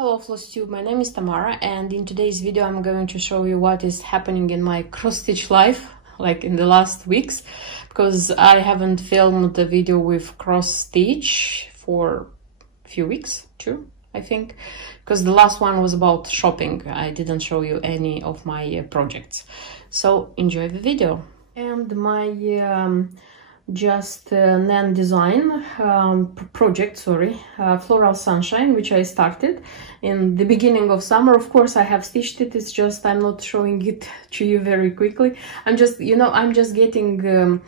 Hello FFOs, my name is Tamara, and in today's video I'm going to show you what is happening in my cross-stitch life, like in the last weeks, because I haven't filmed the video with cross-stitch for a few weeks, too, I think, because the last one was about shopping. I didn't show you any of my projects, so enjoy the video. And my Nan design project, Floral Sunshine, which I started in the beginning of summer. Of course I have stitched it, it's just I'm not showing it to you very quickly. I'm just getting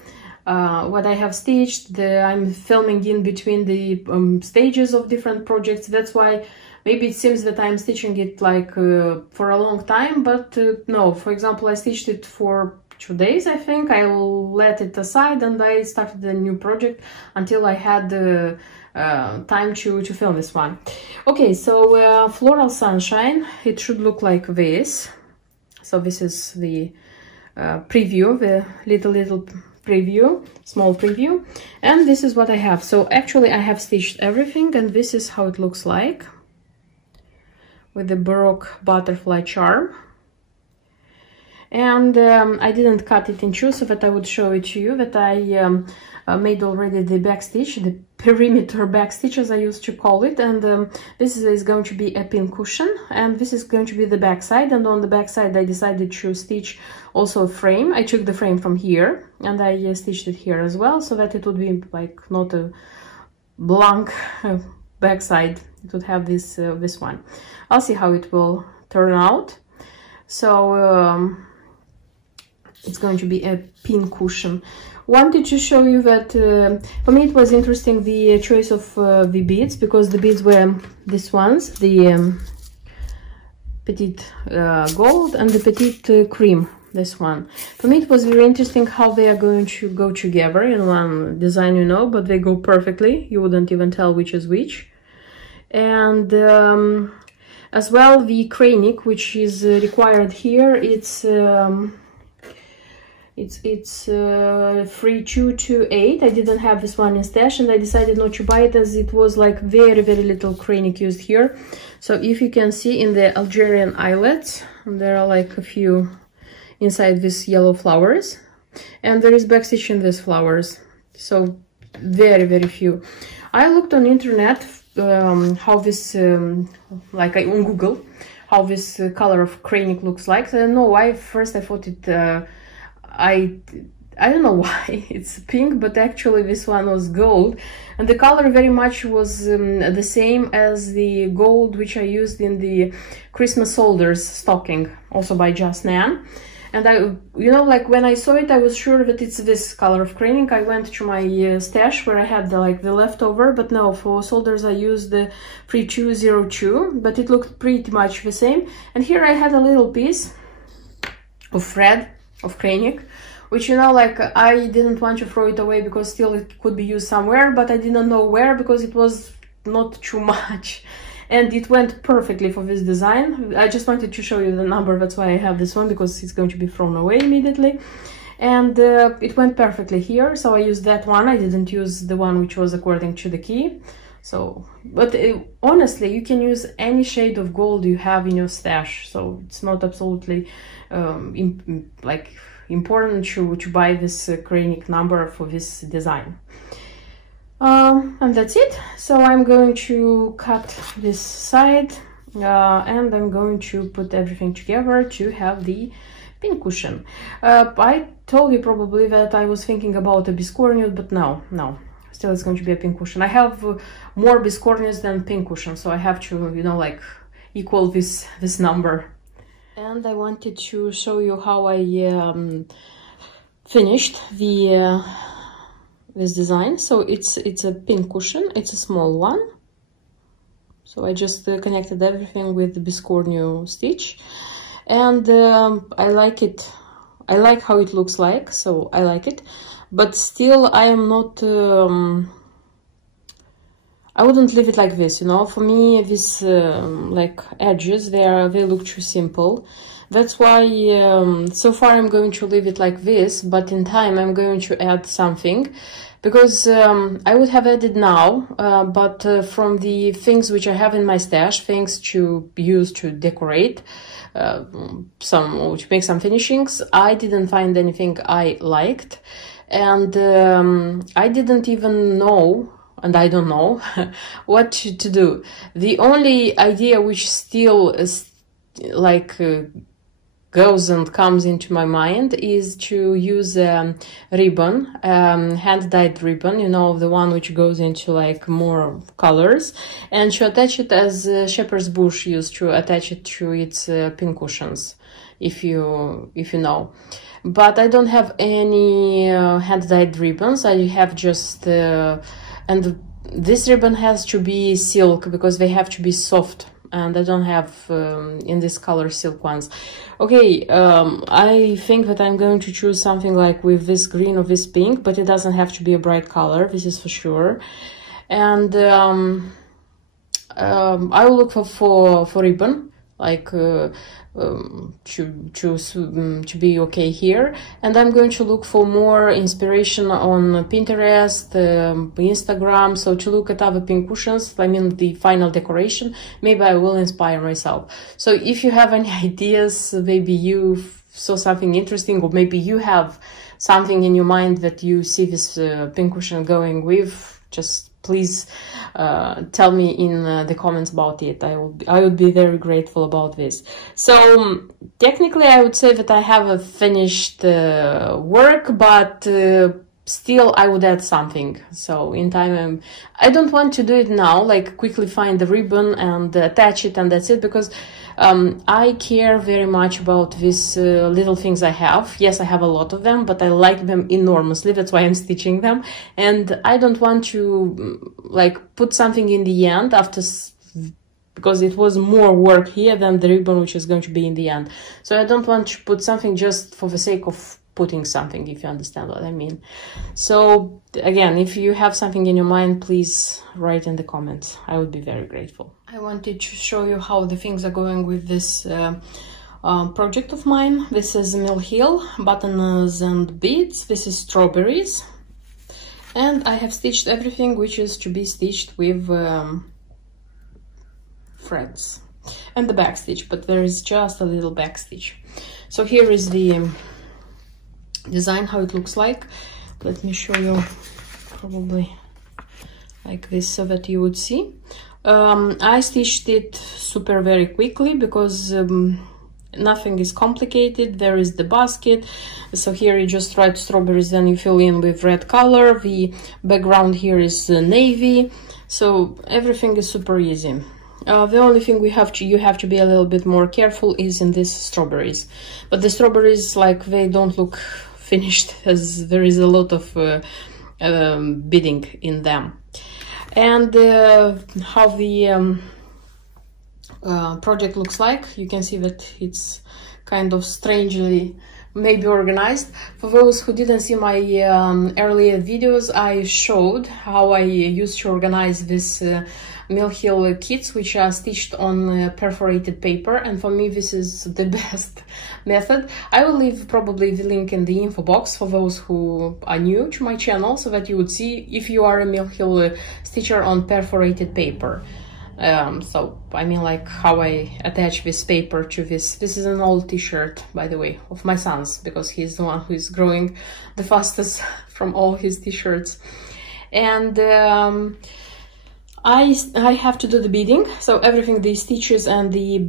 what I have stitched. I'm filming in between the stages of different projects. That's why maybe it seems that I'm stitching it like for a long time, but no. For example, I stitched it for 2 days, I think. I let it aside and I started a new project until I had the time to film this one. Okay, so Floral Sunshine, it should look like this. So this is the preview, the little preview, small preview, and this is what I have. So actually I have stitched everything, and this is how it looks like with the Baroque butterfly charm. And I didn't cut it in two so that I would show it to you, that I made already the back stitch, the perimeter back stitch as I used to call it. And this is going to be a pin cushion, and this is going to be the back side. And on the back side I decided to stitch also a frame. I took the frame from here and I stitched it here as well, so that it would be like not a blank back side. It would have this this one. I'll see how it will turn out. So it's going to be a pin cushion. Wanted to show you that for me it was interesting the choice of the beads, because the beads were these ones, the petite gold and the petite cream, this one. For me it was very interesting how they are going to go together in one design, you know, but they go perfectly. You wouldn't even tell which is which. And as well, the cranic, which is required here, it's 3228. I didn't have this one in stash, and I decided not to buy it as it was like very little cranic used here. So if you can see in the Algerian eyelets, there are like a few inside these yellow flowers, and there is backstitch in these flowers, so very few. I looked on internet how this like on Google how this color of cranic looks like. So no, first I thought it I don't know why it's pink, but actually this one was gold, and the color very much was the same as the gold which I used in the Christmas Soldiers stocking, also by Nan. And I, you know, like when I saw it, I was sure that it's this color of cranic. I went to my stash where I had the leftover, but no, for soldiers I used the 3202, but it looked pretty much the same. And here I had a little piece of thread of cranic, which, you know, like I didn't want to throw it away because still it could be used somewhere, but I didn't know where because it was not too much. And it went perfectly for this design. I just wanted to show you the number, that's why I have this one, because it's going to be thrown away immediately. And it went perfectly here, so I used that one. I didn't use the one which was according to the key. So, but honestly, you can use any shade of gold you have in your stash, so it's not absolutely important to buy this cranic number for this design. And that's it. So I'm going to cut this side and I'm going to put everything together to have the pin cushion. I told you probably that I was thinking about a biscornute, but no, still it's going to be a pin cushion. I have more biscornutes than pin cushion, so I have to, you know, like equal this number. And I wanted to show you how I finished the this design. So it's a pin cushion, it's a small one, so I just connected everything with the biscornu stitch, and I like it. I like how it looks like, so I like it, but still I am not I wouldn't leave it like this, you know. For me, these like edges, they look too simple. That's why so far I'm going to leave it like this, but in time I'm going to add something. because I would have added now, but from the things which I have in my stash, things to use to decorate, to make some finishings, I didn't find anything I liked, and I didn't even know, and I don't know what to do. The only idea which still is like goes and comes into my mind is to use a ribbon, hand-dyed ribbon, you know, the one which goes into like more colors, and to attach it as shepherd's bush used to attach it to its pincushions, if you know. But I don't have any hand-dyed ribbons. I have just and this ribbon has to be silk because they have to be soft, and I don't have in this color silk ones. Okay, I think that I'm going to choose something like with this green or this pink, but it doesn't have to be a bright color, this is for sure. And I will look for ribbon, like to be okay here, and I'm going to look for more inspiration on Pinterest, Instagram, so to look at other pincushions, I mean the final decoration. Maybe I will inspire myself. So if you have any ideas, maybe you saw something interesting, or maybe you have something in your mind that you see this pincushion going with, just please tell me in the comments about it. I would be very grateful about this. So technically I would say that I have a finished work, but still I would add something. So in time, I don't want to do it now, like quickly find the ribbon and attach it and that's it, because I care very much about these little things I have. Yes, I have a lot of them, but I like them enormously. That's why I'm stitching them. And I don't want to like put something in the end after, because it was more work here than the ribbon which is going to be in the end. So I don't want to put something just for the sake of putting something, if you understand what I mean. So again, if you have something in your mind, please write in the comments. I would be very grateful. I wanted to show you how the things are going with this project of mine. This is Mill Hill, buttons and beads. This is strawberries. And I have stitched everything which is to be stitched with threads. And the back stitch, but there is just a little back stitch. So here is the design, how it looks like. Let me show you probably like this so that you would see. I stitched it very quickly because nothing is complicated. There is the basket, so here you just write strawberries, then you fill in with red color. The background here is navy, so everything is super easy. The only thing you have to be a little bit more careful is in these strawberries, but the strawberries, like, they don't look finished as there is a lot of beading in them. And how the project looks like, you can see that it's kind of strangely maybe organized. For those who didn't see my earlier videos, I showed how I used to organize this Mill Hill kits, which are stitched on perforated paper, and for me this is the best method. I will leave probably the link in the info box for those who are new to my channel, so that you would see if you are a Mill Hill stitcher on perforated paper. So I mean, like, how I attach this paper to this. This is an old t-shirt, by the way, of my son's, because he's the one who is growing the fastest from all his t-shirts. And I have to do the beading, so everything, the stitches and the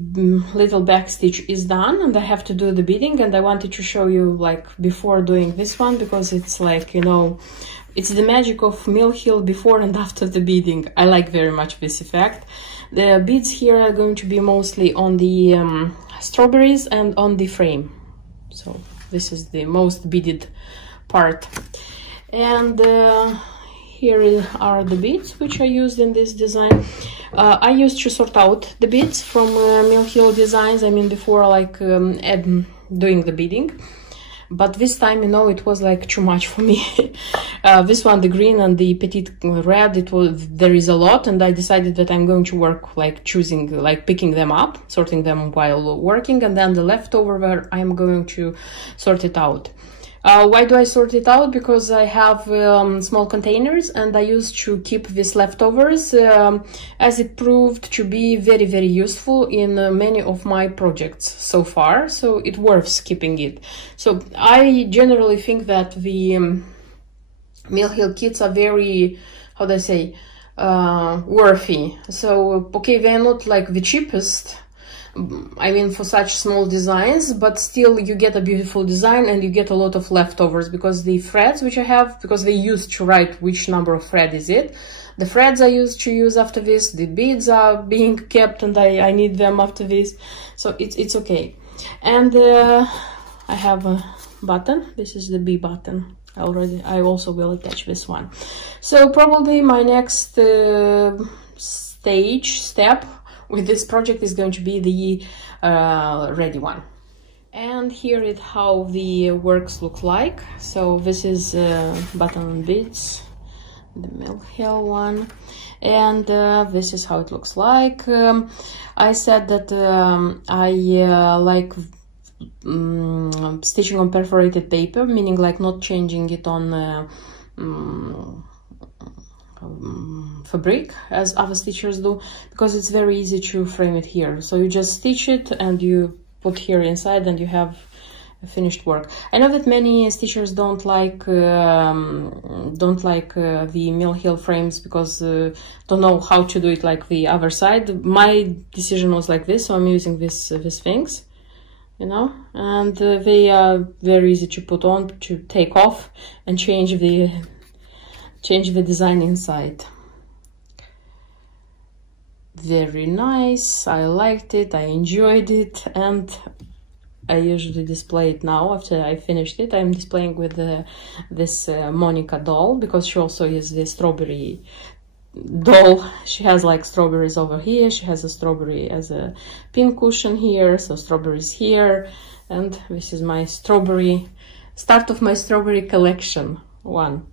little back stitch is done, and I have to do the beading. And I wanted to show you, like, before doing this one, because it's like, you know, it's the magic of Mill Hill before and after the beading. I like very much this effect. The beads here are going to be mostly on the strawberries and on the frame, so this is the most beaded part. And here are the beads which I used in this design. I used to sort out the beads from Mill Hill designs, I mean before, like, doing the beading. But this time, you know, it was like too much for me. This one, the green and the petite red, there is a lot, and I decided that I'm going to work like choosing, like picking them up, sorting them while working, and then the leftover I'm going to sort it out. Why do I sort it out? Because I have small containers and I used to keep these leftovers as it proved to be very, very useful in many of my projects so far. So it worth keeping it. So I generally think that the Mill Hill kits are very, how do I say, worthy. So, okay, they're not like the cheapest, I mean, for such small designs, but still you get a beautiful design and you get a lot of leftovers, because the threads which I have, because they used to write which number of thread is it, the threads I used to use after this, the beads are being kept and I need them after this, so it's okay. And I have a button, this is the B button already. I also will attach this one. So probably my next step with this project is going to be the ready one. And here is how the works look like. So this is button and beads, the Mill Hill one, and this is how it looks like. I said that I like stitching on perforated paper, meaning like not changing it on fabric as other stitchers do, because it's very easy to frame it here. So you just stitch it and you put here inside and you have a finished work. I know that many stitchers don't like the Mill Hill frames because don't know how to do it like the other side. My decision was like this, so I'm using these things, you know, and they are very easy to put on, to take off and change the design inside. Very nice, I liked it, I enjoyed it, and I usually display it now after I finished it. I'm displaying with this Monica doll, because she also is the strawberry doll. She has like strawberries over here, she has a strawberry as a pin cushion here, so strawberries here, and this is my strawberry, start of my strawberry collection one.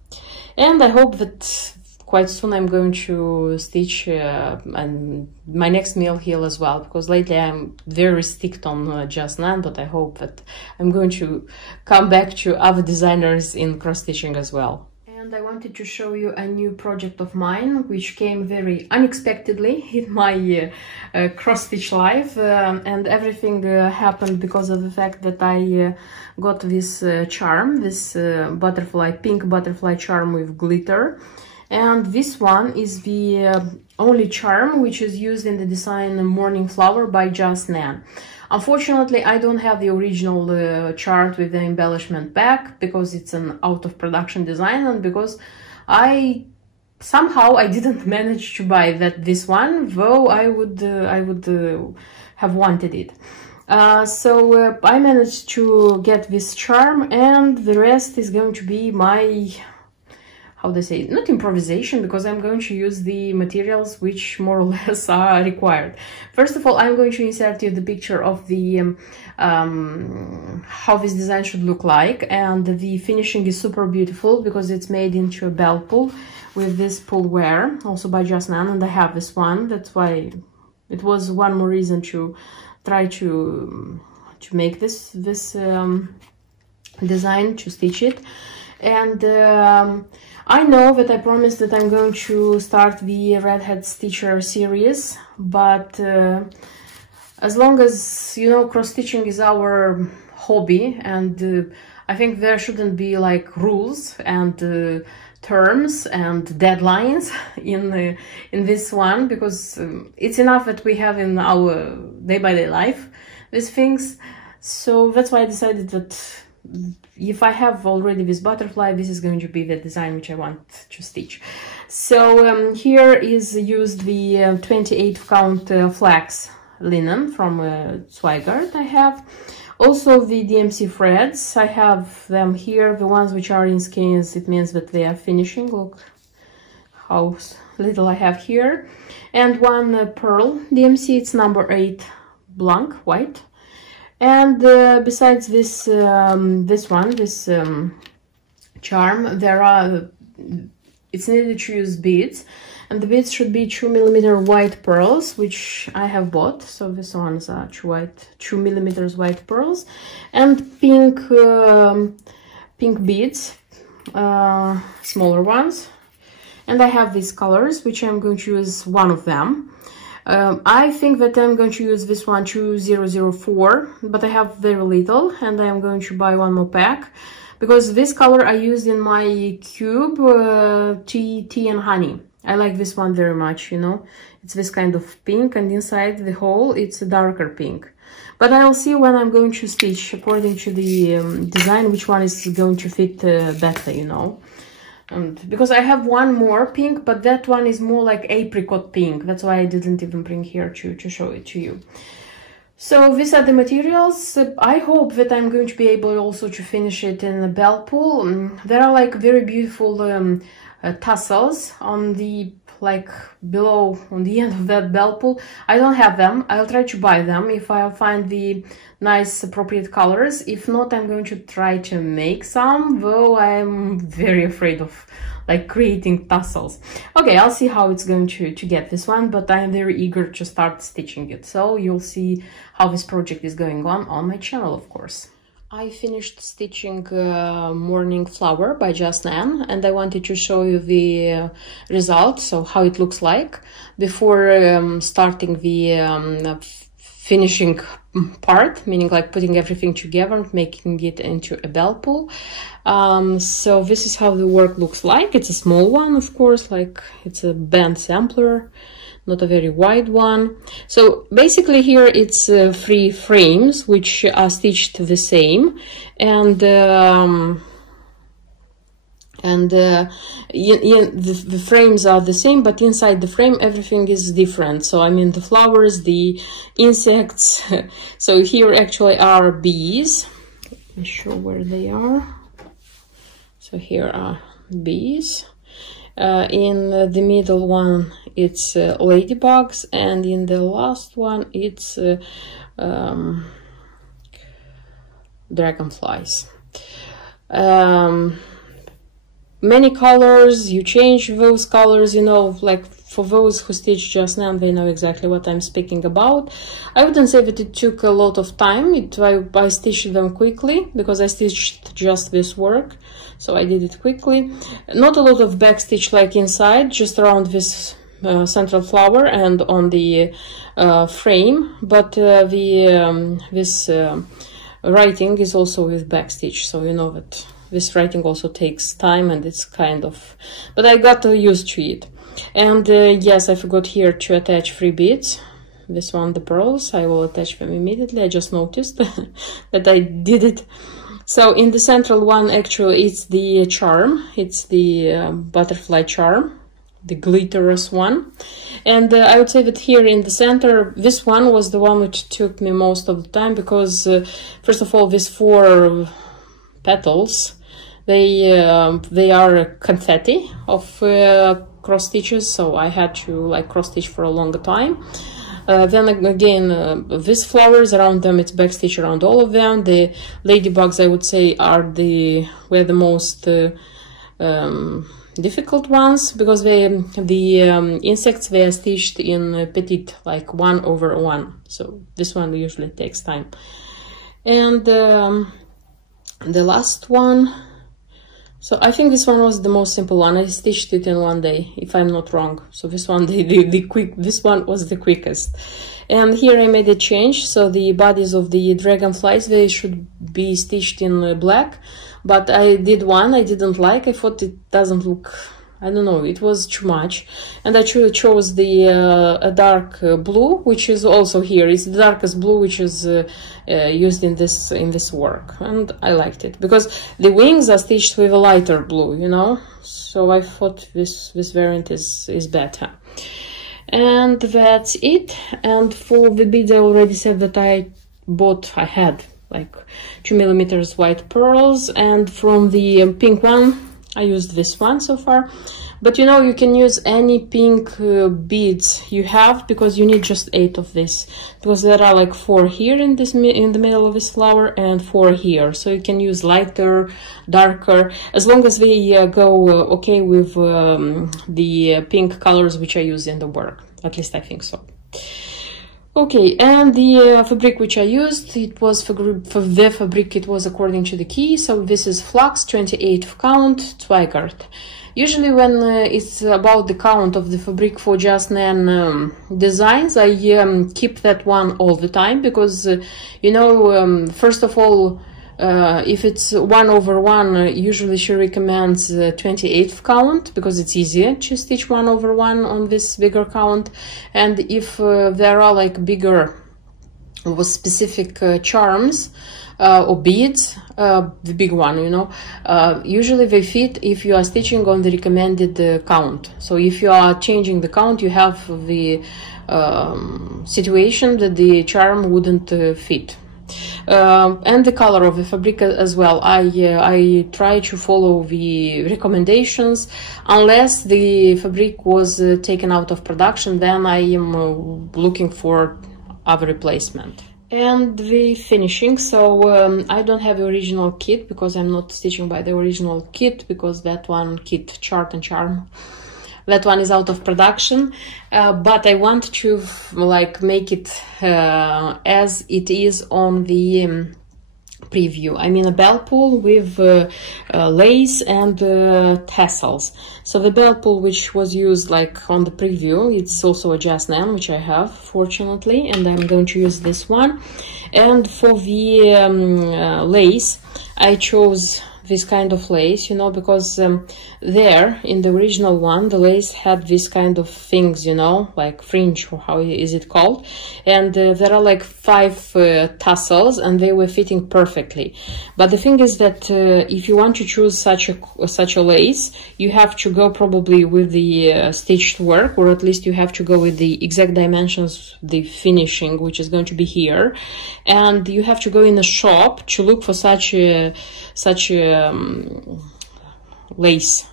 And I hope that quite soon I'm going to stitch and my next Mill Hill as well, because lately I'm very sticked on Just Nan, but I hope that I'm going to come back to other designers in cross stitching as well. And I wanted to show you a new project of mine, which came very unexpectedly in my cross-stitch life, and everything happened because of the fact that I got this charm, this butterfly, pink butterfly charm with glitter. And this one is the only charm which is used in the design Morning Flower by Just Nan. Unfortunately, I don't have the original chart with the embellishment back, because it's an out-of-production design, and because somehow I didn't manage to buy this one, though I would have wanted it. So I managed to get this charm, and the rest is going to be my, how do I say, not improvisation, because I'm going to use the materials which more or less are required. First of all, I'm going to insert you the picture of the how this design should look like, and the finishing is super beautiful because it's made into a bell pull with this pull wear, also by Just Nan, and I have this one. That's why it was one more reason to try to make this design, to stitch it. And I know that I promised that I'm going to start the Redhead Stitcher series, but as long as, you know, cross-stitching is our hobby, and I think there shouldn't be like rules and terms and deadlines in this one, because it's enough that we have in our day-by-day life these things. So that's why I decided that if I have already this butterfly, this is going to be the design which I want to stitch. So here is used the 28 count flax linen from Zweigart I have. Also the DMC threads, I have them here, the ones which are in skeins, it means that they are finishing. Look how little I have here. And one pearl DMC, it's number 8 blanc white. And besides this charm, there are, it's needed to use beads, and the beads should be 2mm white pearls, which I have bought. So this ones are 2mm white pearls, and pink pink beads, smaller ones, and I have these colors, which I'm going to use one of them. I think that I'm going to use this one, 2004, but I have very little, and I'm going to buy one more pack, because this color I used in my cube, tea and honey. I like this one very much, you know. It's this kind of pink, and inside the hole it's a darker pink. But I'll see when I'm going to stitch, according to the design, which one is going to fit better, you know. And because I have one more pink, but that one is more like apricot pink. That's why I didn't even bring here to show it to you. So these are the materials. I hope that I'm going to be able also to finish it in a bell pull. There are like very beautiful tassels on the below on the end of that bell pull. I don't have them. I'll try to buy them if I'll find the nice appropriate colors. If not, I'm going to try to make some, though I'm very afraid of like creating tassels. Okay, I'll see how it's going to get this one, but I'm very eager to start stitching it. So you'll see how this project is going on my channel, of course. I finished stitching Morning Flower by Just Nan, and I wanted to show you the result, so how it looks like before starting the finishing part, meaning like putting everything together, making it into a bell pull. So this is how the work looks like. It's a small one, of course, like it's a band sampler, not a very wide one. So basically here it's 3 frames which are stitched the same, and the frames are the same, but inside the frame everything is different. So I mean the flowers, the insects. So here actually are bees. Let me show where they are. So here are bees. In the middle one it's ladybugs, and in the last one it's dragonflies. Many colors, you change those colors, you know, like for those who stitch Just Nan, they know exactly what I'm speaking about. I wouldn't say that it took a lot of time. I stitched them quickly because I stitched just this work, so I did it quickly. Not a lot of back stitch like inside, just around this central flower and on the frame, but this writing is also with back stitch, so you know that this writing also takes time, and it's kind of, but I got used to it. And yes, I forgot here to attach 3 beads. This one, the pearls, I will attach them immediately. I just noticed that I did it. So in the central one, actually, it's the charm. It's the butterfly charm, the glitterous one. And I would say that here in the center, this one was the one which took me most of the time, because first of all, these 4 petals, they are confetti of cross stitches, so I had to like cross stitch for a longer time. Then again, these flowers around them, it's back stitch around all of them. The ladybugs, I would say, were the most difficult ones, because the insects, they are stitched in petite, like 1/1. So this one usually takes time. And the last one, so I think this one was the most simple one. I stitched it in one day, if I'm not wrong. So this one, this one was the quickest. And here I made a change. So the bodies of the dragonflies, they should be stitched in black. But I did one I didn't like. I thought it doesn't look, I don't know, it was too much. And I chose the a dark blue, which is also here. It's the darkest blue which is used in this work, and I liked it because the wings are stitched with a lighter blue, you know. So I thought this variant is better. And that's it. And for the beads, I already said that I had like 2mm white pearls, and from the pink one I used this one so far. But you know, you can use any pink beads you have, because you need just 8 of this, because there are like 4 here in the middle of this flower and 4 here. So you can use lighter, darker, as long as they go okay with the pink colors which I use in the work. At least I think so. Okay, and the fabric which I used, it was for the fabric, it was according to the key. So this is flax, 28 count, Zweigart. Usually when it's about the count of the fabric for just nan designs, I keep that one all the time, because, you know, first of all, if it's 1/1, usually she recommends 28th count, because it's easier to stitch 1/1 on this bigger count. And if there are like bigger with specific charms or beads, the big one, you know, usually they fit if you are stitching on the recommended count. So if you are changing the count, you have the situation that the charm wouldn't fit. And the color of the fabric as well. I try to follow the recommendations. Unless the fabric was taken out of production, then I am looking for other replacement. And the finishing, so I don't have the original kit, because I'm not stitching by the original kit, because that one kit, Chart and Charm, that one is out of production. But I want to like make it as it is on the preview. I mean a belt pull with lace and tassels. So the belt pull which was used like on the preview, it's also a Just Nan, which I have fortunately, and I'm going to use this one. And for the lace, I chose this kind of lace, you know, because there in the original one the lace had this kind of things, you know, like fringe, or how is it called, and there are like 5 tassels, and they were fitting perfectly. But the thing is that if you want to choose such a lace, you have to go probably with the stitched work, or at least you have to go with the exact dimensions, the finishing, which is going to be here, and you have to go in a shop to look for such a lace,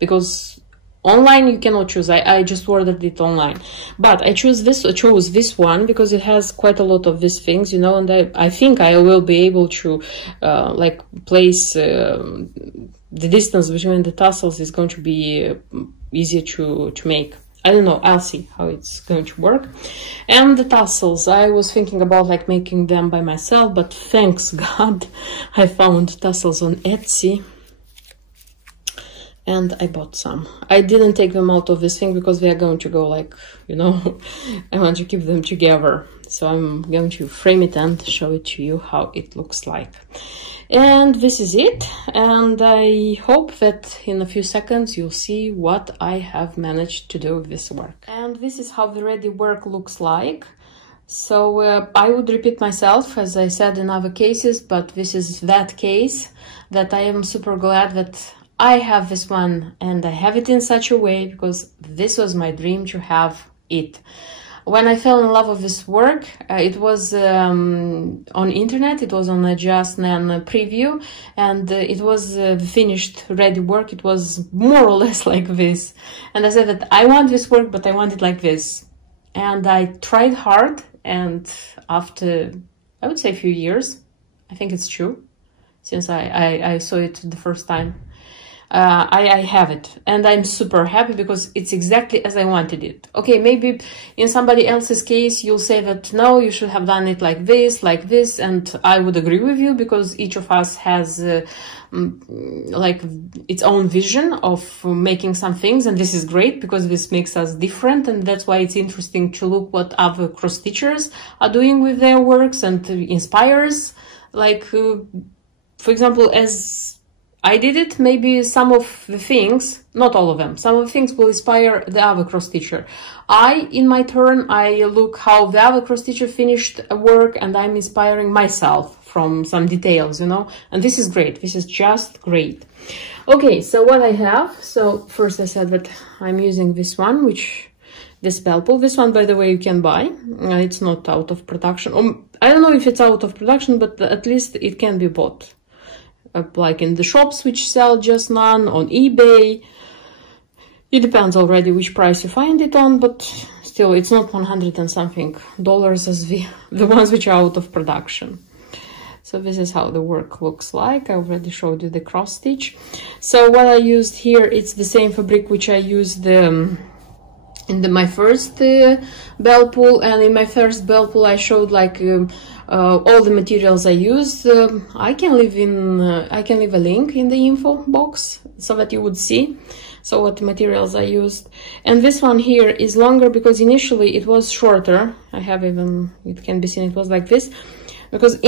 because online you cannot choose. I just ordered it online, but I chose this one because it has quite a lot of these things, you know, and I think I will be able to like place the distance between the tassels is going to be easier to make. I don't know, I'll see how it's going to work. And the tassels, I was thinking about like making them by myself, but thanks God I found tassels on Etsy and I bought some. I didn't take them out of this thing because they are going to go like, you know, I want to keep them together. So I'm going to frame it and show it to you how it looks like. And this is it, and I hope that in a few seconds you'll see what I have managed to do with this work. And this is how the ready work looks like. So I would repeat myself, as I said in other cases, but this is that case that I am super glad that I have this one, and I have it in such a way, because this was my dream to have it. When I fell in love with this work, it was on internet, it was on a Just Nan preview, and it was the finished ready work. It was more or less like this. And I said that I want this work, but I want it like this. And I tried hard, and after, I would say a few years, I think it's true, since I saw it the first time, I have it, and I'm super happy because it's exactly as I wanted it. Okay, maybe in somebody else's case you'll say that no, you should have done it like this, and I would agree with you, because each of us has like its own vision of making some things, and this is great because this makes us different, and that's why it's interesting to look what other cross stitchers are doing with their works and inspires. Like for example, as I did it, maybe some of the things, not all of them, some of the things will inspire the other cross stitcher. In my turn, I look how the other cross stitcher finished a work, and I'm inspiring myself from some details, you know, and this is great. This is just great. Okay, so what I have, so first I said that I'm using this one, this belt pull. This one, by the way, you can buy. It's not out of production. I don't know if it's out of production, but at least it can be bought. Like in the shops which sell Just Nan, on eBay. It depends already which price you find it on, but still it's not 100 and something dollars as the ones which are out of production. So this is how the work looks like. I already showed you the cross stitch. So what I used here, it's the same fabric which I used my first bell pull, and in my first bell pull I showed like all the materials I used. I can leave a link in the info box so that you would see what materials I used. And this one here is longer because initially it was shorter. It can be seen, it was like this, because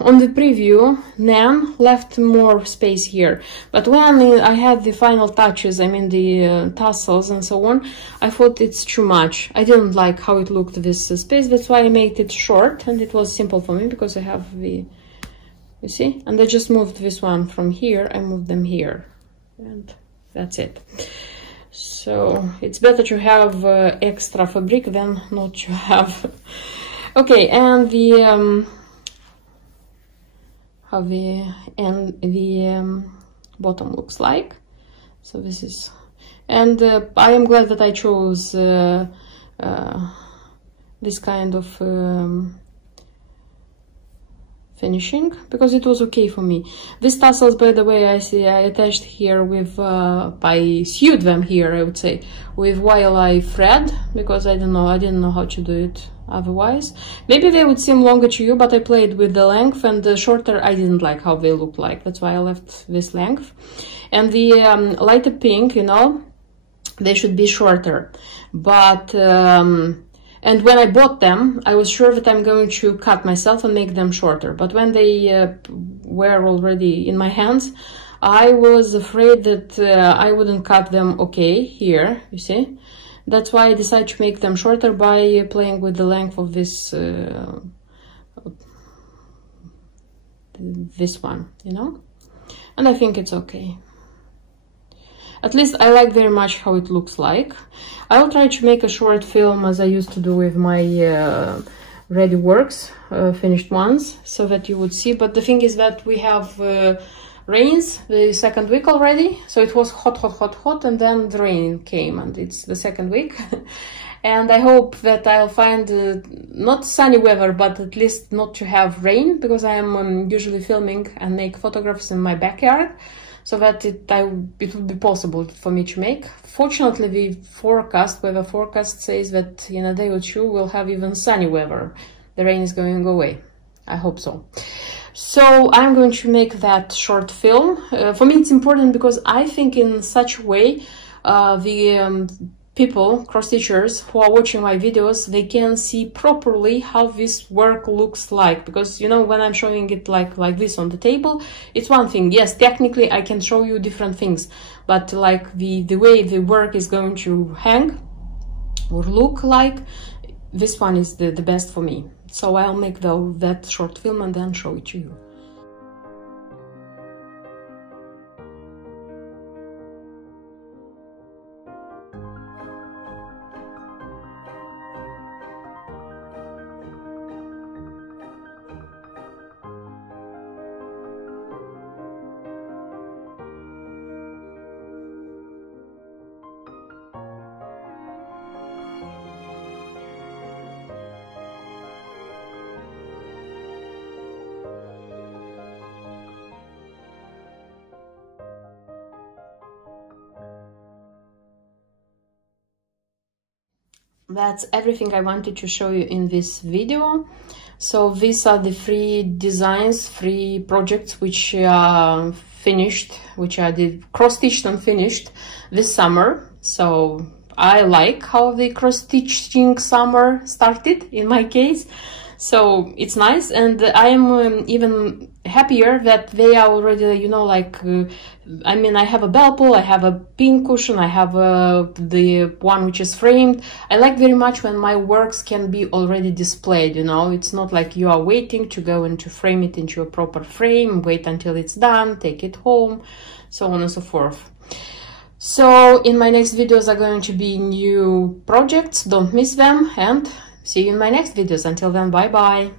on the preview Nan left more space here, but when I had the final touches, I mean the tassels and so on, I thought it's too much. I didn't like how it looked, this space. That's why I made it short, and it was simple for me because I have you see, and I just moved this one from here, I moved them here, and that's it. So it's better to have extra fabric than not to have. Okay, and how the bottom looks like. So this is, and I am glad that I chose this kind of finishing, because it was okay for me. These tassels, by the way, I attached here with I sewed them here, I would say, with wire thread, because I didn't know how to do it otherwise. Maybe they would seem longer to you, but I played with the length, and the shorter I didn't like how they look like. That's why I left this length. And the lighter pink, you know, they should be shorter, but and when I bought them, I was sure that I'm going to cut myself and make them shorter. But when they were already in my hands, I was afraid that I wouldn't cut them okay here, you see. That's why I decided to make them shorter by playing with the length of this this one, you know. And I think it's okay. At least I like very much how it looks like. I will try to make a short film as I used to do with my ready works, finished ones, so that you would see. But the thing is that we have rains the second week already, so it was hot, and then the rain came, and it's the second week. And I hope that I'll find not sunny weather, but at least not to have rain, because I am usually filming and make photographs in my backyard, so that it would be possible for me to make. Fortunately, the weather forecast says that in a day or two we'll have even sunny weather. The rain is going away. I hope so. So I'm going to make that short film. For me it's important because I think in such a way the people, cross-stitchers who are watching my videos, they can see properly how this work looks like. Because, you know, when I'm showing it like this on the table, it's one thing. Yes, technically I can show you different things, but like the way the work is going to hang or look like, this one is the best for me. So I'll make that short film and then show it to you. That's everything I wanted to show you in this video. So these are the 3 designs, 3 projects which are finished, which I did cross-stitched and finished this summer. So I like how the cross-stitching summer started in my case. So it's nice, and I am even happier that they are already, you know, like, I mean, I have a bell pull, I have a pin cushion, I have the one which is framed. I like very much when my works can be already displayed, you know. It's not like you are waiting to go and to frame it into a proper frame, wait until it's done, take it home, so on and so forth. So in my next videos are going to be new projects, don't miss them, and see you in my next videos. Until then, bye bye.